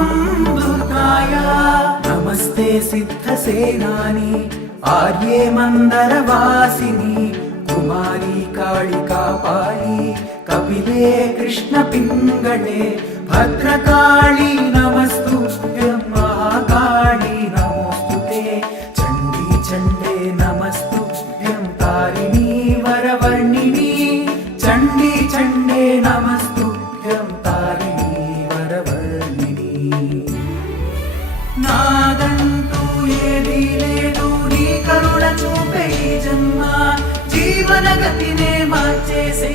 दुम दुर्गाय नमस्ते सिद्धसेनानी आर्ये मंदरवासिनी कुमारी कालिका पाली कपिले कृष्ण पिंगळे भद्रकाली नमस्तुभ्यं महाकाली नमोस्तुते चंडी चंडे नमस्तुभ्यं तारिणी वरवर्णिनी चंडी चंडे नमस्तुभ्यं तारिणी वरवर्णिनी नादंतु ఏదీ లేదు నీ కరుణ చూపే జన్మ జీవన గతినే మార్చేసే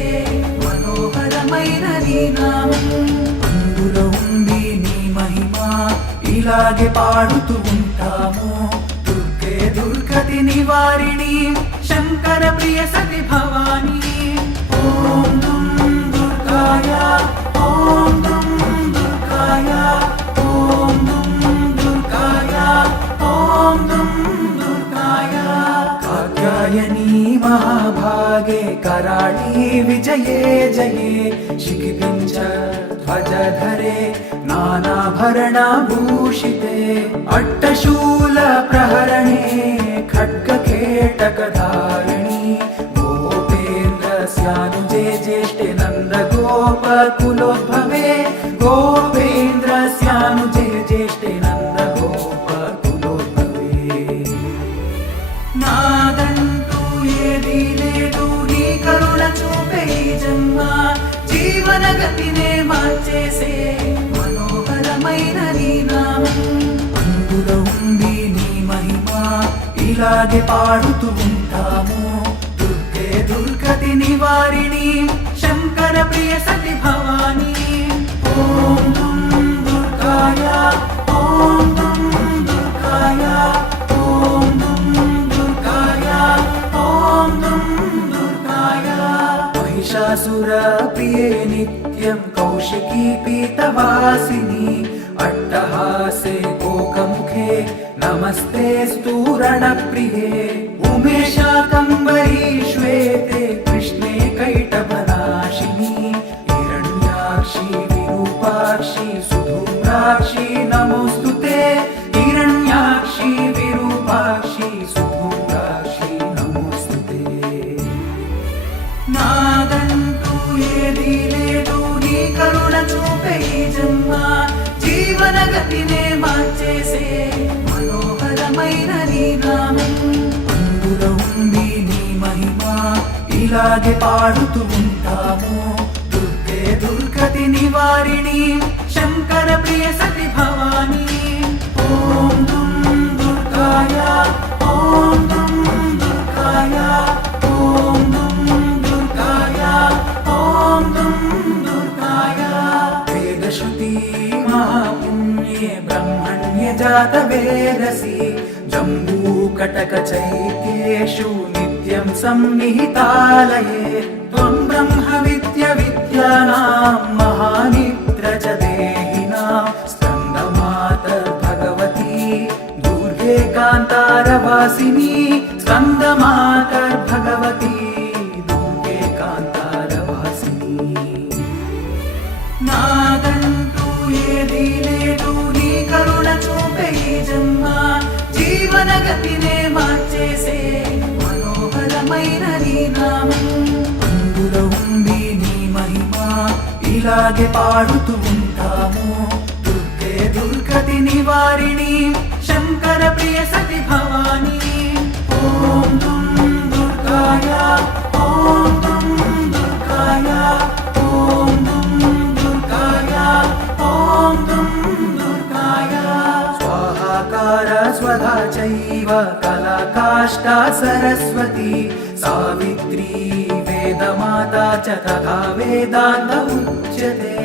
మనోహరమైన నీ నామం అందులో ఉంది నీ మహిమ ఇలాగే పాడుతూ ఉంటాము దుర్గే దుర్గతి నివారిణి శంకర ప్రియ సతి భవాని ఓం దుం దుర్గాయ ఓం దుం దుర్గాయ ఓం దుం దుర్గాయ ఓం దుం దుర్గాయ కాత్యాయని महाभागे कराळी विजये जये शिखिपिञ्च ध्वजधरे नानाभरणभूषिते अट्टशूल प्रहरणे खड्गकेटकधारिणी गोपेन्द्रस्यानुजे ज्येष्ठे नन्दगोपकुलोद्भवे गोपेन्द्रस्यानुजे ज्येष्ठे नन्दगोपकुलोद्भवे नादन्तु ఏదీ లేదు నీ కరుణ చూపే జన్మ జీవన గతినే మార్చేసే మనోహరమైన నీ నామం అందులో ఉంది నీ మహిమ ఇలాగే పాడుతూ ఉంటాము దుర్గే దుర్గతి నివారిణి శంకర ప్రియ సతి భవాని ఓం దుం దుర్గాయ ఓం దుం దుర్గాయ ఓం దుం దుర్గాయ ఓం దుం దుర్గాయ महिषासुर प्रिये नित्यं कौशिकी पीतवासिनी अट्टहासे गोकमुखे नमस्तेस्तु रणप्रिये उमेशाकम्बरी श्वेते कृष्णे कैटभनाशिनी हिरण्याक्षी विरूपाक्षी सुधूम्राक्षी नमोस्तुते हिरण्याक्षी विरूपाक्षी सुधूम्राक्षी नमोस्तुते నాదంటూ ఏదీ లేదు నీ కరుణ చూపే జన్మ జీవన గతినే మార్చేసే మనోహరమైన నీ నామం అందులో ఉంది నీ మహిమ ఇలాగే పాడుతూ ఉంటాము దుర్గే దుర్గతి నివారిణి శంకర ప్రియ సతి భవాని ఓం దుం దుర్గాయ ఓం దుం దుర్గాయ ఓం దుం ఓం దుం దుర్గాయ వేదశ్రుతి మహాపుణ్యే బ్రహ్మణ్య జాత వేదసి జంబూకటక చైత్యేషు నిత్యం సన్నిహితాలయే త్వం బ్రహ్మ విద్య విద్యానాం మహానిద్ర చ దేహినాం స్కందమాతర్ భగవతి దుర్గే కాంతారవాసిని స్కందమాతర్ భగవతి నాదంటూ ఏదీ లేదు నీ కరుణ చూపే జన్మ జీవన గతినే మార్చేసే మనోహరమైన నీ నామం అందులో ఉంది నీ మహిమ ఇలాగే పాడుతూ ఉంటాము దుర్గే దుర్గతి నివారిణి శంకర ప్రియ సతి భవాని ఓం దుం దుర్గాయ ఓం దుం దుర్గాయ ఓం దుం ఓం దుం దుర్గాయ స్వాహాకార స్వధా చైవ కళాకాష్టా సరస్వతి సావిత్రీ వేదమాతా చ తథా వేదాంత ఉచ్యతే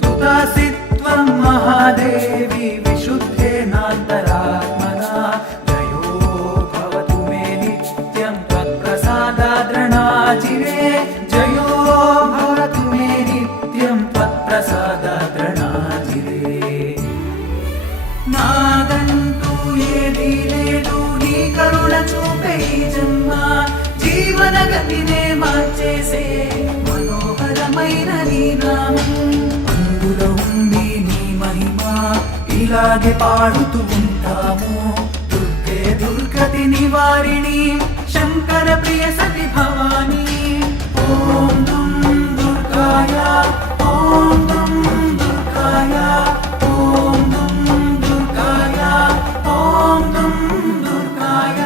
సుతాసిత్వం మహాదేవి విశుద్ధేనాంతరాత్మనా జయో భవతు మే నిత్యం త్వత్ప్రసాదాద్రణాజిరే జయో భవతు మే నిత్యం త్వత్ప్రసాదాద్రణాజిరే నాదంటూ ఏదీ లేదు నీ కరుణ చూపే జన్మ జీవన గతినే మార్చేసే మనోహరమైన నీ నామం అందులో ఉంది నీ మహిమ ఇలాగే పాడుతూ ఉంటాము. దుర్గే దుర్గతి నివారిణి శంకర ప్రియ సతి భవాని. ఓం దుం దుర్గాయ ఓం దుం దుర్గాయ ఓం దుం దుర్గాయ ఓం దుం దుర్గాయ.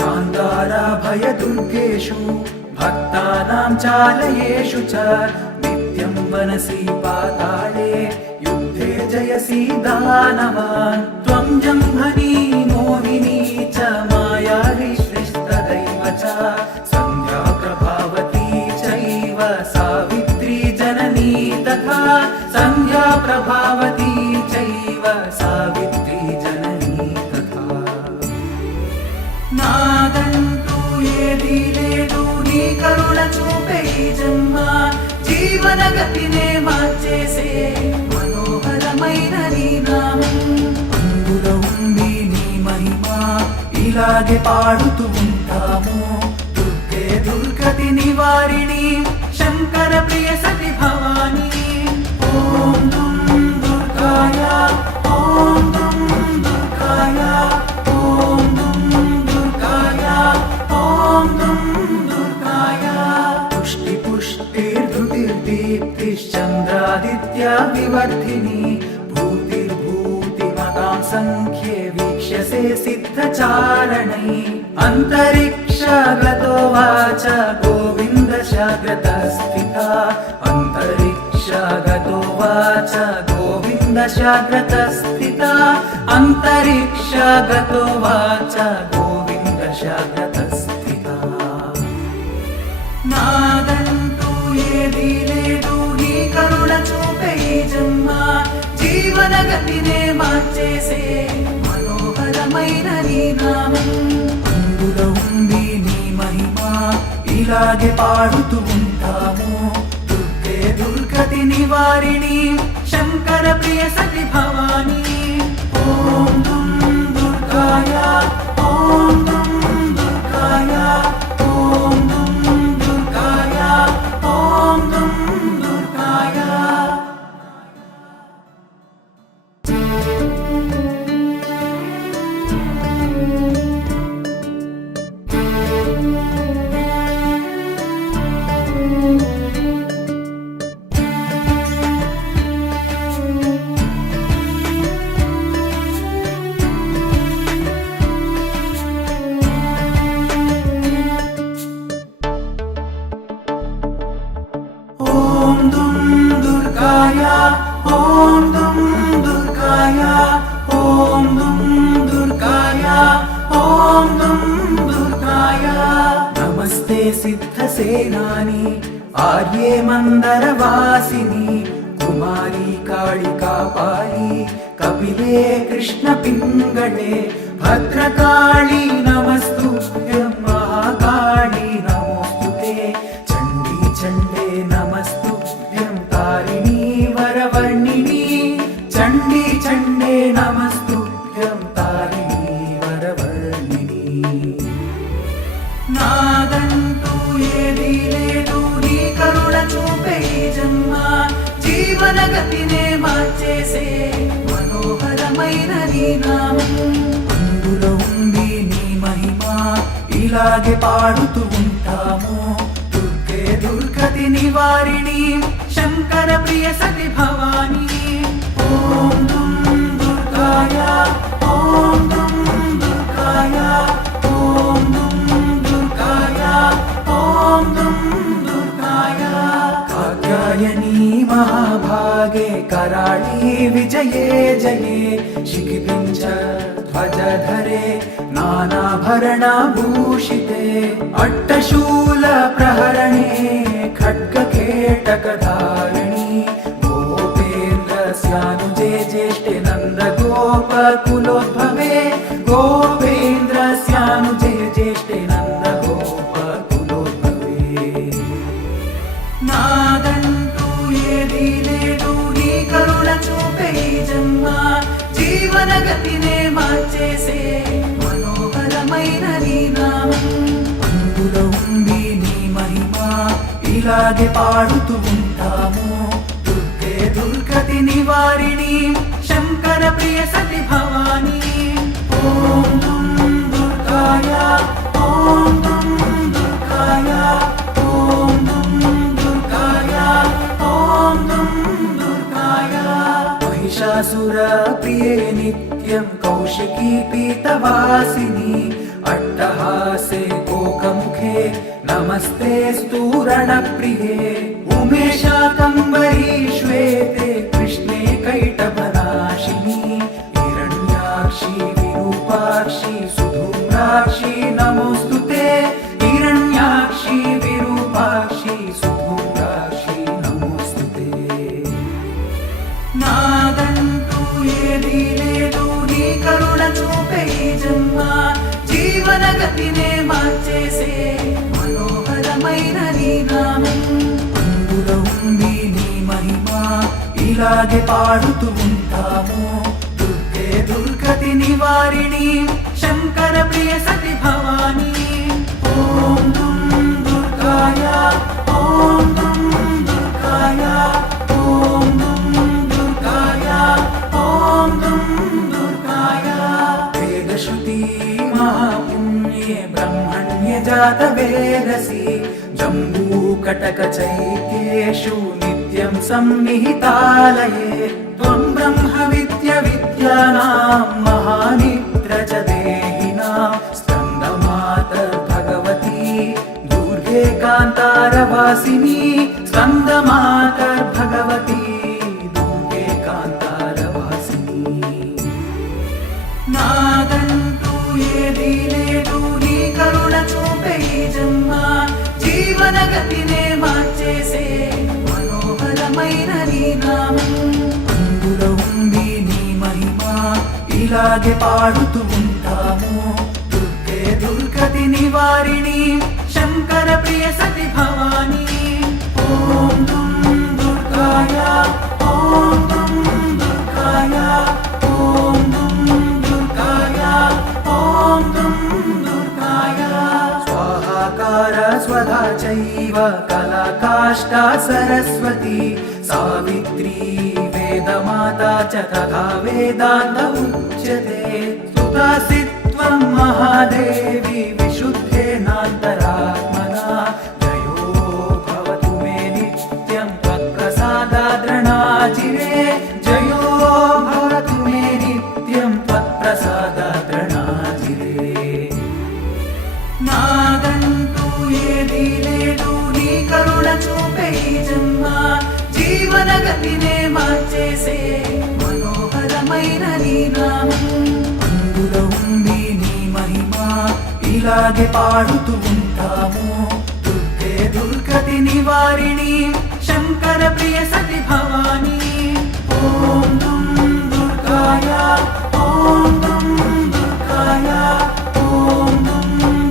కాంతార భయ దుర్గేషు భక్తానాం చాలయేషు చ నిత్యం వనసి పాతాళే యుద్ధే జయసి దానవాన్. త్వం జంభని మోహిని చ మాయా శ్రేష్టదైవ చ సంధ్యా ప్రభావతి చైవ సావిత్రి జననీ తథా. సంధ్యా ప్రభావతి చైవ సావిత్రి జననీ తథా. నాదంటూ ఏదీ లేదు నీ కరుణ చూపే ఈ జన్మ. జీవన గతినే మార్చేసే మనోహరమైన నీ నామం. అందులో ఉంది నీ మహిమ ఇలాగే పాడుతూ ఉంటాము. దుర్గే దుర్గతి నివారిణి శంకర ప్రియ సతి భవాని. ఓం దుం దుర్గాయ ఓం దుం దుర్గాయ ఓం దుం దుర్గాయ ఓం దుం దుర్గాయ. పుష్టి పుష్టిర్ధృతిర్దీప్తిశ్చంద్రాదిత్యా వివర్ధిని భూతిర్భూతిమతాం సంఖ్యే వీక్ష్యసే సిద్ధచారణై. అంతరిక్షగతో వాచ గోవింద శాగ్రత స్థిత. అంతరిక్షగతో వాచ గోవింద శాగ్రత స్థిత. అంతరిక్షగతో వాచ గోవింద శాగ్రత స్థిత. నాదంటూ ఏదీ లేదు నీ కరుణ చూపే ఈ జన్మ. జీవన గతినే మార్చేసే మనోహరమైన నీ నామం. అందులో ఉంది నీ మహిమ ఇలాగే పాడుతూ ఉంటాము. దుర్గే దుర్గతి నివారిణి శంకర ప్రియ సతి భవాని. ఓం దుం దుర్గాయ ఓం దుం దుర్గాయ ఓం దుం దుర్గాయ ఓం దుం దుర్గాయ. ఓం దుం దుర్గాయ ఓం దుం దుర్గాయ ఓం దుం దుర్గాయ ఓం దుం దుర్గాయ. నమస్తే సిద్ధసేనాని ఆర్యే మందరవాసిని కుమారి కాళికా పాలి కపిలే కృష్ణ పింగళే భద్రకాళి నమస్తుభ్యం మహాకాళి నమోస్తుతే. చండీ చండే నమస్తుభ్యం తారిణీ వరవర్ణిని. చండీ చండే నమస్తుభ్యం తారిణీ వరవర్ణిని. నాదంటూ ఏదీ లేదు నీ కరుణ చూపే ఈ జన్మ. జీవన గతినే మార్చేసే మనోహరమైన నీ నామం. అందులో ఉంది నీ మహిమ ఇలాగే పాడుతూ ఉంటాము. దుర్గే దుర్గతి నివారిణి శంకర ప్రియ సతి భవాని. ఓం దుం దుర్గాయ ఓం దుం దుర్గాయ ఓం దుం దుర్గాయ ఓం దుం దుర్గాయ. కాత్యాయని మహాభాగే कराळी विजये जये शिखिपिञ्च ध्वजधरे नानाभरणभूषिते अट्टशूल प्रहरणे खड्गकेटकधारिणी गोपेन्द्रस्यानुजे ज्येष्ठे नन्दगोपकुलोद्भवे गोपेन्द्रस्यानुजे ज्येष्ठे नन्दगोपकुलोद्भवे नादन्तु ఏదీ లేదు నీ కరుణ చూపే ఈ జన్మ జీవన గతినే మార్చేసే మనోహరమైన నీ నామం అందులో ఉంది నీ మహిమ ఇలాగే పాడుతూ ఉంటాము దుర్గే దుర్గతి నివారిణి शङ्कर प्रिय सति भवानी ॐ दुं दुर्गाय ॐ दुं दुर्गाय ॐ दुं दुर्गाय ॐ दुं दुर्गाय महिषासुरप्रिये नित्यं कौशिकी पीतवासिनी अट्टहासे कोकमुखे नमस्ते स्तूरणप्रिये उमेशाकम्बरी श्वेते कृष्णे कैटभनाशिनी हिरण्याक्षी विरूपाक्षी सुधूम्राक्षी नमोऽस्तुते हिरण्याक्षी विरूपाक्षी सुधूम्राक्षी नमोऽस्तुते नागन्तु ఏదీ లేదు నీ కరుణ చూపే ఈ జన్మ జీవన గతినే మార్చేసే మనోహరమైన నీ నామం అందులో ఉంది నీ మహిమ ఇలాగే పాడుతూ ఉంటాము దుర్గే దుర్గతి నివారిణి శంకర ప్రియ సతి భవానీ ఓం దుం దుర్గాయ ఓం దుం దుర్గాయ ఓం దుం దుర్గాయ ఓం దుం దుర్గాయ వేదశ్రుతి महापुण्ये ब्रह्मण्ये जातवेदसि जम्बूकटकचैत्येषु नित्यं संनिहितालये त्वं ब्रह्मविद्यानां महानिद्र च देहिनां स्कन्दमातर्भगवती दुर्गे कान्तारवासिनी स्कन्दमातर्भगवती दुर्गे कान्तारवासिनी నాదంటూ ఏదీ లేదు నీ కరుణ చూపే ఈ జన్మ జీవన గతినే మార్చేసే మనోహరమైన నీ నామం అందులో ఉంది నీ మహిమ ఇలాగే పాడుతూ ఉంటాము దుర్గే దుర్గతి నివారిణి శంకర ప్రియ సతి భవానీ ఓం దుం దుర్గాయ ఓం దుం దుర్గాయ ఓం దుం దుర్గాయ ఓం దుం దుర్గాయ స్వాహాకార స్వధా చైవ కళాకాష్టా సరస్వతి సావిత్రీ వేదమాతా చ తథా వేదాంత ఉచ్యతే స్తుతాసి త్వం మహాదేవి విశుద్ధేనాంతరాత్మనా జయో భవతు మే నిత్యం త్వత్ప్రసాదాద్రణాజిరే జయో భవతు మే నిత్యం త్వత్ప్రసాదాద్రణాజిరే నాదంటూ ఏదీ లేదు నీ కరుణ చూపే ఈ జన్మ జీవన గతినే మార్చేసే మనోహరమైన నీ నామం అందులో ఉంది నీ మహిమ ఇలాగే పాడుతూ ఉంటాము దుర్గే దుర్గతి నివారిణి శంకర ప్రియ సతి భవానీ ఓం దుం దుర్గాయ ఓం దుం దుర్గాయ ఓం దుం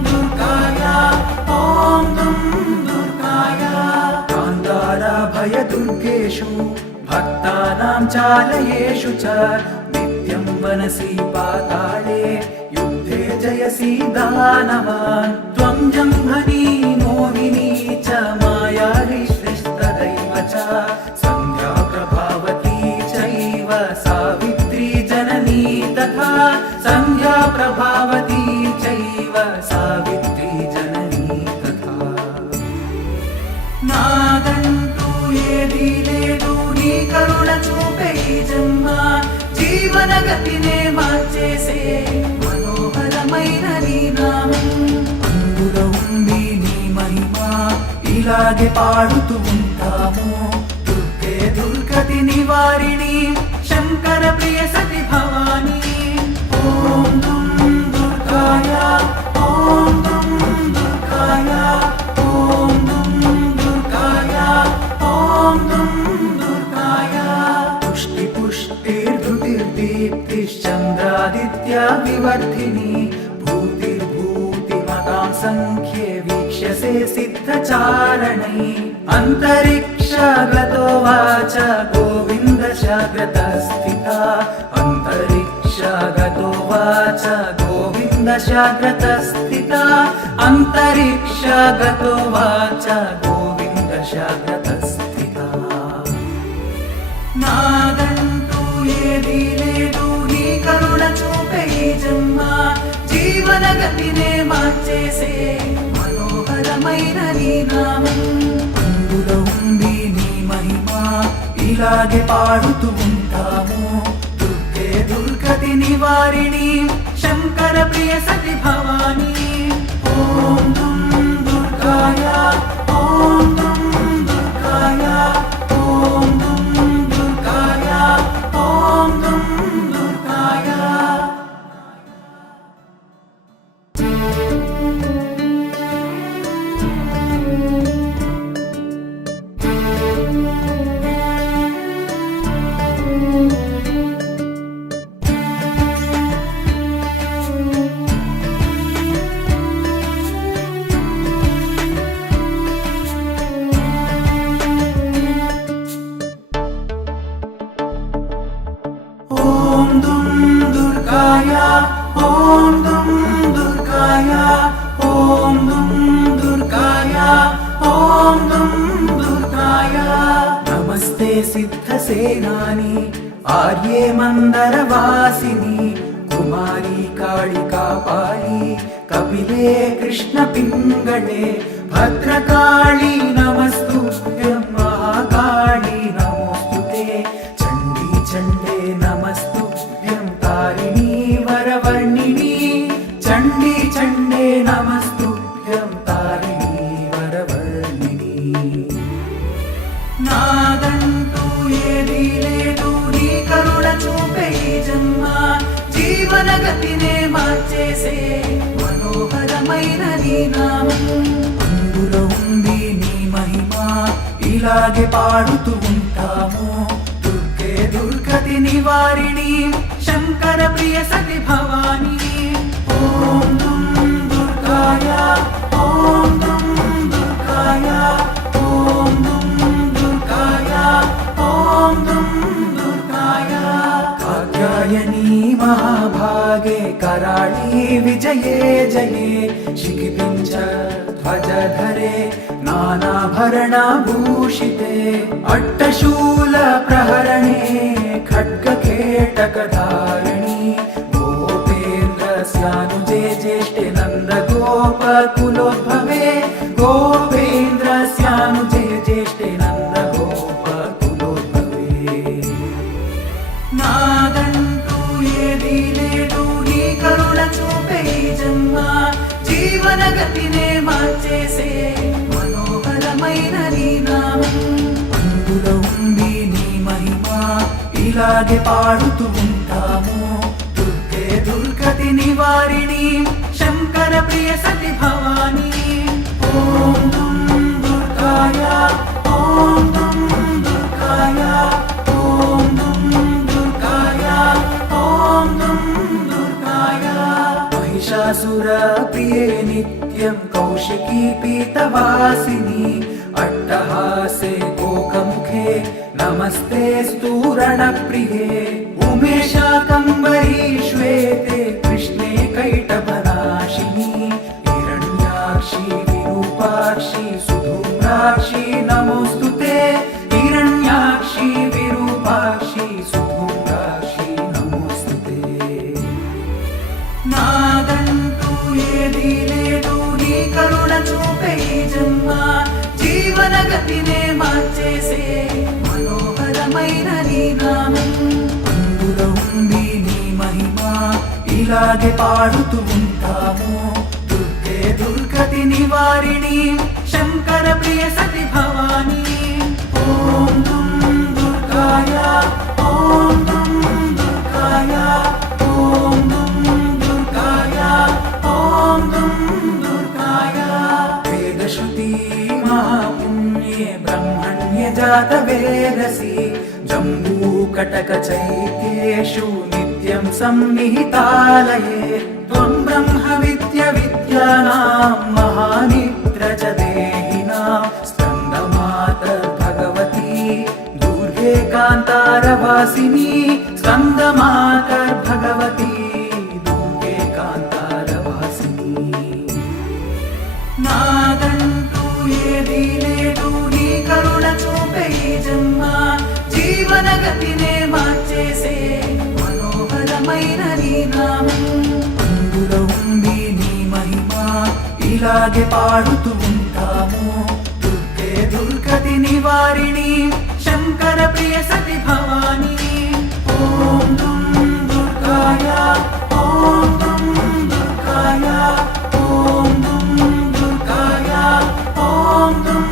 దుర్గాయ ఓం దుం దుర్గాయ కాంతార భయ దుర్గేషు భక్తానాం చాలయేషు చ నిత్యం వనసి పాతాళే యుద్ధే జయసి దానవాన్ త్వం జంభనీ మోహినీ చ మాయా శ్రేష్టదైవ చ సంధ్యా ప్రభావతి చైవ సావిత్రీ జననీ తథా సంధ్యా ప్రభావతి చైవ సావిత్రీ జననీ తథా నాదంటూ ఏదీ లేదు నీ కరుణ చూపే ఈ జన్మ జీవన గతినే మార్చేసే మనోహరమైన నీ నామం అందులో ఉంది నీ మహిమ ఇలాగే పాడుతూ ఉంటాము దుర్గే దుర్గతి నివారిణి శంకర ప్రియ సతి భవానీ ఓం దుం దుర్గాయ ఓం దుం దుర్గాయ ఓం దుం దుర్గాయ ఓం దుం దుర్గాయ పుష్టి పుష్టిర్ధృతిర్దీప్తిశ్చంద్రాదిత్య వివర్ధిని భూతిర్భూతిమతాం సంఖ్యే వీక్ష్యసే సిద్ధచారణై అంతరిక్షగతో వాచ గోవిందశాగ్రతస్థితా అంతరిక్షగతో వాచ గోవిందశాగ్రతస్థితా అంతరిక్షగతో వాచ గోవిందశాగ్రతస్థితా నాదంటూ ఏదీ జీవనగతినే మార్చేసే మనోహరమైన నీ నామం. అందులో ఉంది నీ మహిమ, ఇలాగే పాడుతూ ఉంటాము. దుర్గే దుర్గతి నివారిణి, శంకర ప్రియ సతి భవాని. ఓం దుం దుర్గాయ, ఓం దుం దుర్గాయ, ఓం దుం దుర్గాయ, ఓం దుం దుర్గాయ. ఓం దుం దుర్గాయ, ఓం దుం దుర్గాయ, ఓం దుం దుర్గాయ, ఓం దుం దుర్గాయ. నమస్తే సిద్ధసేనాని, ఆర్యే మందరవాసిని, కుమారి కాళికా పాలి, కపిలే కృష్ణ పింగళే, భద్రకాళి నమస్తుభ్యం, మహాకాళి నమోస్తుతే, చండీ చండే నమస్తుభ్యం, తారిణీ వరవర్ణిని, చండీ చండే నమస్తుభ్యం, తారిణీ వరవర్ణిని. నాదంటూ ఏదీ లేదు, నీ కరుణ చూపే ఈ జన్మ, జీవనగతినే మార్చేసే మనోహరమైన నీ నామం. అందులో ఉంది నీ మహిమ, ఇలాగే పాడుతూ ఉంటాము. దుర్గే దుర్గతి నివారిణి, శంకర ప్రియ సతి భవాని. ఓం దుం దుర్గాయ, ఓం దుం దుర్గాయ, ఓం దుం దుర్గాయ, ఓం దుం దుర్గాయ. కాత్యాయని మహాభాగే, कराळी विजये जये, शिखिपिञ्च ध्वजधरे, नानाभरणभूषिते, अट्टशूल प्रहरणे, खड्गकेटकधारिणि, गोपेन्द्रस्यानुजे ज्येष्ठे, नन्दगोपकुलोद्भवे, गोपेन्द्रस्यानुजे ज्येष्ठे, नन्दगोपकुलोद्भवे. నాదంటూ ఏదీ లేదు, నీ కరుణ చూపే ఈ జన్మ, జీవనగతినే మార్చేసే మనోహరమైన నీ నామం. అందులో ఉంది నీ మహిమ, ఇలాగే పాడుతూ ఉంటాము. దుర్గే దుర్గతి నివారిణి, శంకర ప్రియ సతి భవాని. ఓం దుం దుర్గాయ, ఓం దుం దుర్గాయ, ఓం దుం దుర్గాయ, ఓం దుం దుర్గాయ. महिषासुर प्रिये नित्यं कौशिकी पीतवासिनी, अट्टहासे कोकमुखे, नमस्ते स्तूरणप्रिये, उमेशाकम्बरी श्वेते, कृष्णे कैटभनाशिनी, हिरण्याक्षी विरूपाक्षी सुधूम्राक्षी नमोस्तुते, हिरण्याक्षी विरूपाक्षी सुधूम्राक्षी नमोस्तुते. నాదంటూ ఏదీ లేదు, నీ కరుణ చూపే ఈ జన్మ, జీవనగతినే మార్చేసే మనోహరమైన నీ నామం. అందులో ఉంది నీ మహిమ, ఇలాగే పాడుతూ ఉంటాము. దుర్గే దుర్గతి నివారిణి, శంకర ప్రియ సతి భవాని. ఓం దుం దుర్గాయ, ఓం దుం దుర్గాయ, ఓం దుం దుర్గాయ, ఓం దుం దుర్గాయ. వేదశ్రుతి మహాపుణ్యే, బ్రహ్మణ్య జాత వేదసి, జంబూకటక చైత్యేషు నిత్యం సన్నిహితాలయే, త్వం బ్రహ్మ విద్య విద్యానాం, మహానిద్ర చ దేహినాం, స్కందమాతర్భగవతి దుర్గే కాంతారవాసిని, స్కందమాతర్భగవతి దుర్గే కాంతారవాసిని. నాదంటూ ఏదీ లేదు, నీ కరుణ చూపే ఈ జన్మ, జీవనగతినే మార్చేసే మనోహరమైన నీ నామం. అందులో ఉంది నీ ఇలాగే పాడుతూ ఉంటాము. దుర్గే దుర్గతి నివారిణి శంకర ప్రియ సతి భవాని. ఓం దుం దుర్గాయ ఓం దుం దుర్గాయ ఓం దుం దుర్గాయ ఓం దుం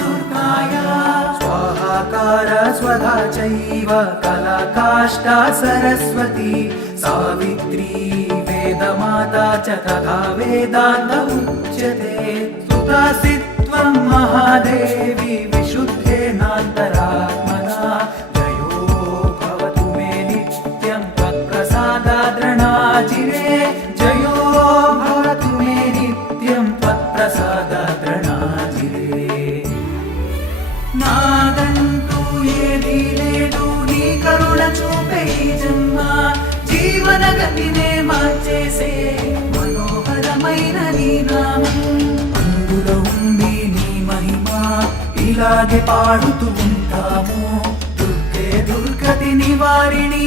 దుర్గాయ. స్వాహాకార స్వధా చైవ కళా కాష్టా సరస్వతి సావిత్రీ వేదమాతా చ తథా వేదాంత ఉచ్యతే. సుతాసిత్వం మహాదేవి విశుద్ధేనాంతరాత్మనా. జయో భవతు మే నిత్యం త్వత్ప్రసాదాద్రణాజిరే. జయో భవతు మే నిత్యం త్వత్ప్రసాదాద్రణాజిరే. నాదంటూ ఏదీ లేదు నీ కరుణ చూపే ఈ జన్మ. జీవన గతినే మార్చేసే మనోహరమైన నీ నామం. అందులో ఉంది నీ మహిమ ఇలాగే పాడుతూ ఉంటాము. దుర్గే దుర్గతి నివారిణి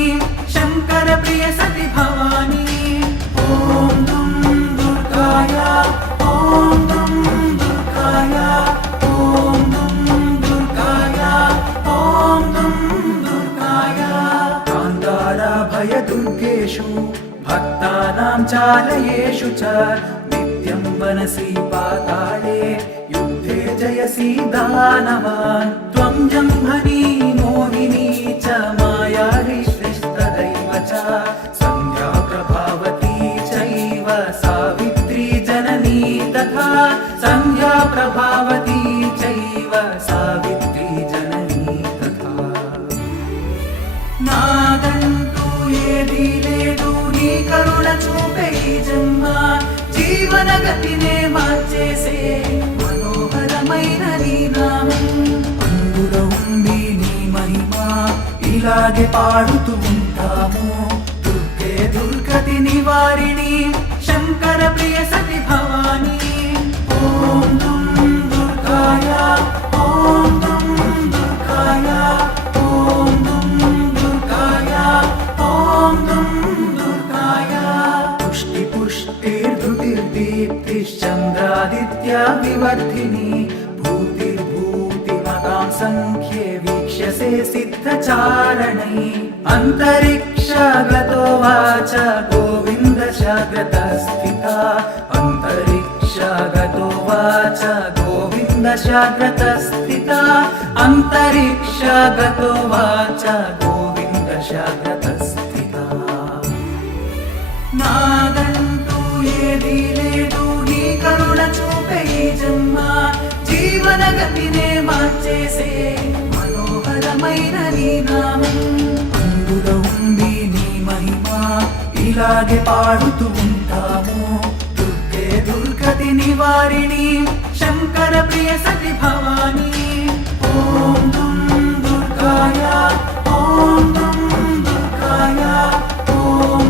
శంకర ప్రియ సతి భవాని. ఓం దుం దుర్గాయ ఓం దుం దుర్గాయ ఓం దుం దుర్గాయ ఓం దుం దుర్గాయ. కాంతార భయ దుర్గేషు భక్తానాం చాలయేషు చ నిత్యం వనసి పాతాళే యుద్ధే జయసి దానవాన్. త్వం జంభని మోహిని చ మాయా హృష్టదైవ చ సంధ్యా ప్రభావతి చైవ సావిత్రీ జననీ తథా. సంధ్యా ప్రభావతి చైవ సావిత్రీ జననీ తథా. నాదంటూ ఏదీ లేదు నీ కరుణ చూపే ఈ జన్మ. జీవన గతినే మార్చేసే మనోహరమైన నీ నామం. అందులో ఉంది నీ మహిమ ఇలాగే పాడుతూ ఉంటాము. దుర్గే దుర్గతి నివారిణి శంకర ప్రియ సతి భవాని. ఓం దుం దుర్గాయ ఓం దుం దుర్గాయ ఓం దుం దుర్గాయ ఓం దుం దుర్గాయ. పుష్టి పుష్టిర్ధృతిర్దీప్తిశ్చంద్రాదిత్యా వివర్ధిని. భూతిర్భూతిమతాం సంఖ్యే వీక్ష్యసే సిద్ధచారణై. అంతరిక్షగతో వాచ గోవింద శాగ్రతస్థితా. అంతరిక్షగతో వాచ గోవింద శాగ్రతస్థితా. అంతరిక్షగతో వాచ గోవింద శాగ్రతస్థితా. నాదంటూ ఏదీ లేదు నీ కరుణ చూపే ఈ జన్మ. జీవన గతినే మార్చేసే మనోహరమైన నీ నామం. అందులో ఉంది నీ మహిమ ఇలాగే పాడుతూ ఉంటాము. దుర్గే దుర్గతి నివారిణి శంకర ప్రియ సతి భవాని. ఓం దుం దుర్గాయ ఓం దుం దుర్గాయ ఓం